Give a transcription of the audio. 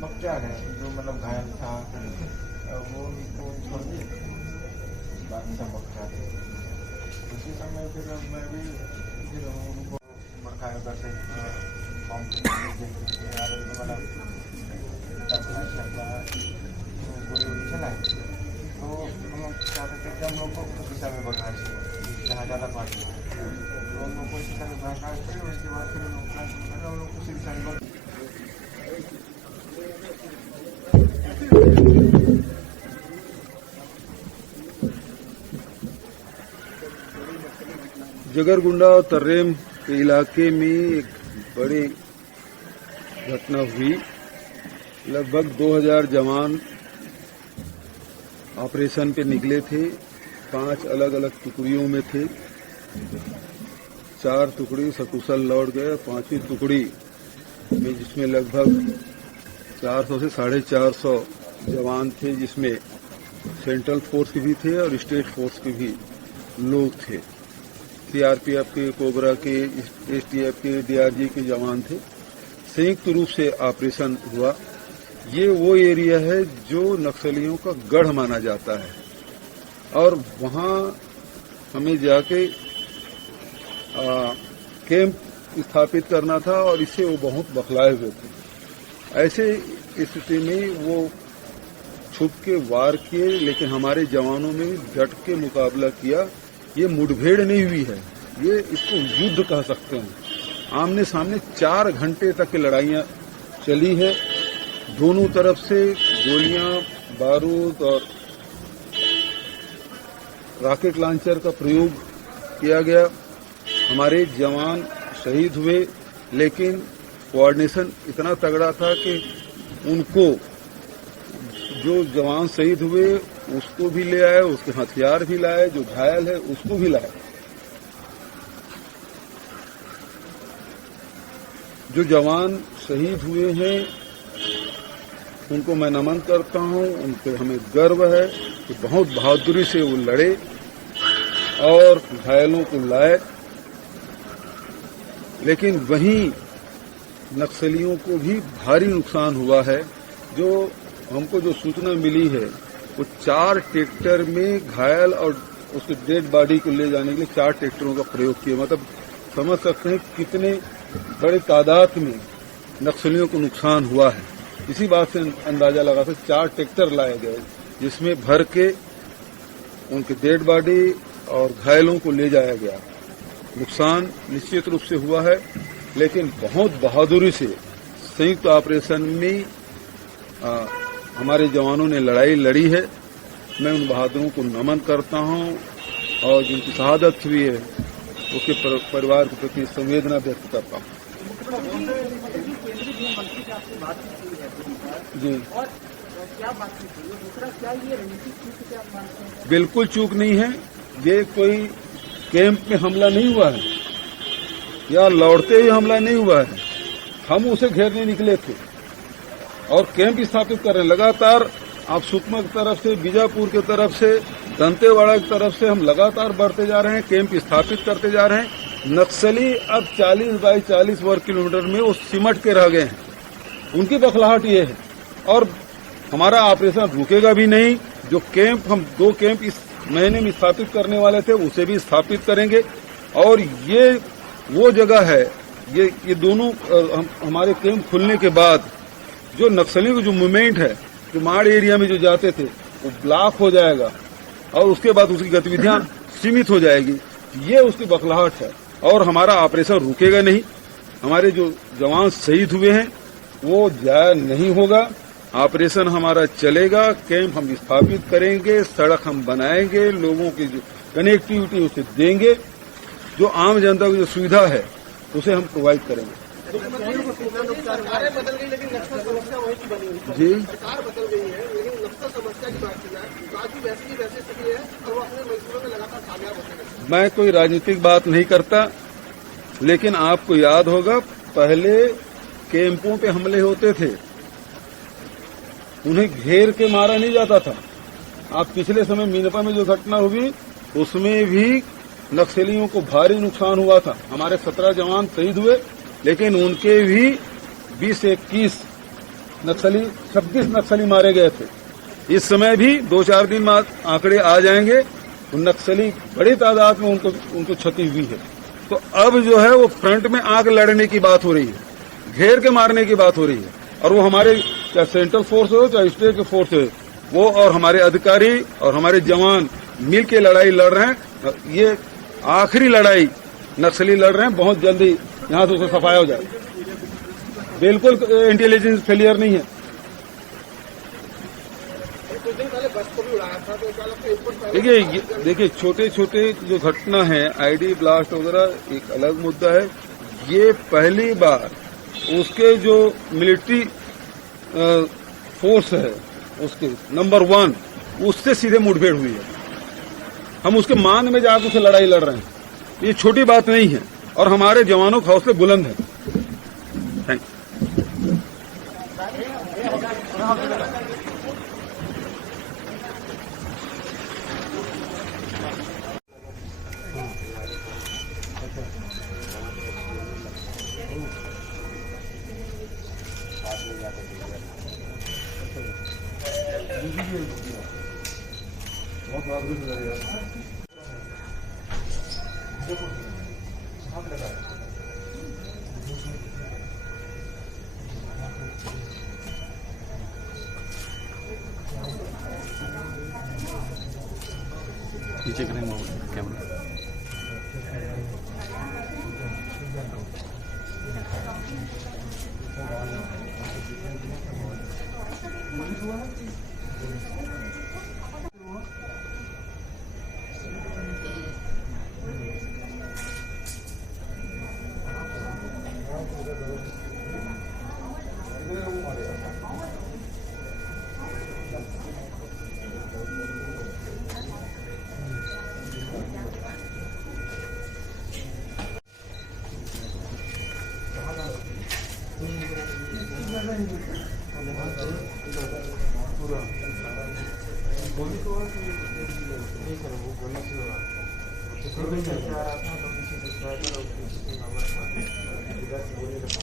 सब क्या है जो मतलब घायल था वो उनको छोड़ दिए, बाकी सब बख्शा थे। उसी समय फिर मैं भी फिर उनको बरखाया करते गोली वोली चलाए तो हम लोग चाहते थे कि हम लोग को उस दिशा में बढ़ना चाहिए जहाँ ज़्यादा पानी है, तो हम लोग को इस दिशा में बढ़ना चाहिए। उसके बाद फिर हम लोग उसी दिशा में जगरगुंडा और तर्रेम के इलाके में एक बड़ी घटना हुई। लगभग 2000 जवान ऑपरेशन पे निकले थे। 5 अलग अलग टुकड़ियों में थे। 4 टुकड़ी सकुशल लौट गए। 5वीं टुकड़ी में जिसमें लगभग 400 से 450 जवान थे, जिसमें सेंट्रल फोर्स के भी थे और स्टेट फोर्स के भी लोग थे। सीआरपीएफ के, कोबरा के, एसटीएफ के, डीआरजी के जवान थे। संयुक्त रूप से ऑपरेशन हुआ। ये वो एरिया है जो नक्सलियों का गढ़ माना जाता है और वहां हमें जाके कैंप स्थापित करना था और इससे वो बहुत बखलाए हुए थे। ऐसे स्थिति में वो छुप के वार किए, लेकिन हमारे जवानों ने डट के मुकाबला किया। ये मुठभेड़ नहीं हुई है, ये इसको युद्ध कह सकते हैं। आमने सामने 4 घंटे तक की लड़ाइयां चली है। दोनों तरफ से गोलियां, बारूद और रॉकेट लॉन्चर का प्रयोग किया गया। हमारे जवान शहीद हुए, लेकिन कोऑर्डिनेशन इतना तगड़ा था कि उनको जो जवान शहीद हुए उसको भी ले आए, उसके हथियार भी लाए, जो घायल है उसको भी लाए। जो जवान शहीद हुए हैं उनको मैं नमन करता हूं। उन पे हमें गर्व है कि बहुत बहादुरी से वो लड़े और घायलों को लाए। लेकिन वहीं नक्सलियों को भी भारी नुकसान हुआ है। जो हमको जो सूचना मिली है वो 4 ट्रैक्टर में घायल और उसके डेड बॉडी को ले जाने के लिए 4 ट्रैक्टरों का प्रयोग किया। मतलब समझ सकते हैं कितने बड़े तादाद में नक्सलियों को नुकसान हुआ है। इसी बात से अंदाजा लगा सकते 4 ट्रैक्टर लाए गए जिसमें भर के उनके डेड बॉडी और घायलों को ले जाया गया। नुकसान निश्चित रूप से हुआ है, लेकिन बहुत बहादुरी से संयुक्त ऑपरेशन में हमारे जवानों ने लड़ाई लड़ी है। मैं उन बहादुरों को नमन करता हूं और जिनकी शहादत हुई है उसके परिवार के प्रति संवेदना व्यक्त करता हूं। जी, और क्या बात की? दूसरा क्या ये रणनीतिक चूक क्या आप मानते हैं? बिल्कुल चूक नहीं है। ये कोई कैंप में हमला नहीं हुआ है या लौटते हुए हमला नहीं हुआ है। हम उसे घेरने निकले थे और कैंप स्थापित कर रहे हैं। लगातार आप सुकमा की तरफ से, बीजापुर की तरफ से, दंतेवाड़ा की तरफ से हम लगातार बढ़ते जा रहे हैं, कैंप स्थापित करते जा रहे हैं। नक्सली अब 40 बाई 40 वर्ग किलोमीटर में वो सिमट के रह गए हैं। उनकी बखलाहट ये है और हमारा ऑपरेशन रुकेगा भी नहीं। जो कैंप हम 2 कैंप इस महीने में स्थापित करने वाले थे उसे भी स्थापित करेंगे। और ये वो जगह है, ये दोनों हमारे कैंप खुलने के बाद जो नक्सलियों की जो मूवमेंट है, जो माड़ एरिया में जो जाते थे वो ब्लॉक हो जाएगा और उसके बाद उसकी गतिविधियां सीमित हो जाएगी। ये उसकी बखलाहट है और हमारा ऑपरेशन रुकेगा नहीं। हमारे जो जवान शहीद हुए हैं वो जाया नहीं होगा। ऑपरेशन हमारा चलेगा। कैंप हम स्थापित करेंगे, सड़क हम बनाएंगे, लोगों की जो कनेक्टिविटी उसे देंगे, जो आम जनता की जो सुविधा है उसे हम प्रोवाइड करेंगे। जी, सरकार बदल गई है लेकिन समस्या की बात की जाए, राजू वैसे की वैसे सक्रिय है और वो अपने मजदूरों में लगातार कामयाब होते हैं। मैं कोई राजनीतिक बात नहीं करता, लेकिन आपको याद होगा पहले कैंपों पे हमले होते थे, उन्हें घेर के मारा नहीं जाता था। आप पिछले समय मीनपा में जो घटना हुई उसमें भी नक्सलियों को भारी नुकसान हुआ था। हमारे 17 जवान शहीद हुए, लेकिन उनके भी 20-21 नक्सली 26 नक्सली मारे गए थे। इस समय भी 2-4 दिन बाद आंकड़े आ जाएंगे, नक्सली बड़ी तादाद में उनको क्षति हुई है। तो अब जो है वो फ्रंट में आग लड़ने की बात हो रही है, घेर के मारने की बात हो रही है। और वो हमारे चाहे सेंट्रल फोर्स हो चाहे स्टेट के फोर्स हो, वो और हमारे अधिकारी और हमारे जवान मिल के लड़ाई लड़ रहे हैं। ये आखिरी लड़ाई नक्सली लड़ रहे हैं, बहुत जल्दी यहां से उसका सफाया हो जाए। बिल्कुल इंटेलिजेंस फेलियर नहीं है। कुछ दिन पहले बस को भी उड़ाया था, तो चालक के इनपुट देखिए छोटे छोटे जो घटना है, आईडी ब्लास्ट वगैरह एक अलग मुद्दा है। ये पहली बार उसके जो मिलिट्री फोर्स है उसके नंबर 1 उससे सीधे मुठभेड़ हुई है। हम उसके मान में जाकर उसे लड़ाई लड़ रहे हैं। ये छोटी बात नहीं है और हमारे जवानों के हौसले बुलंद हैं। Thank you. नीचे करेंगे कैमरा।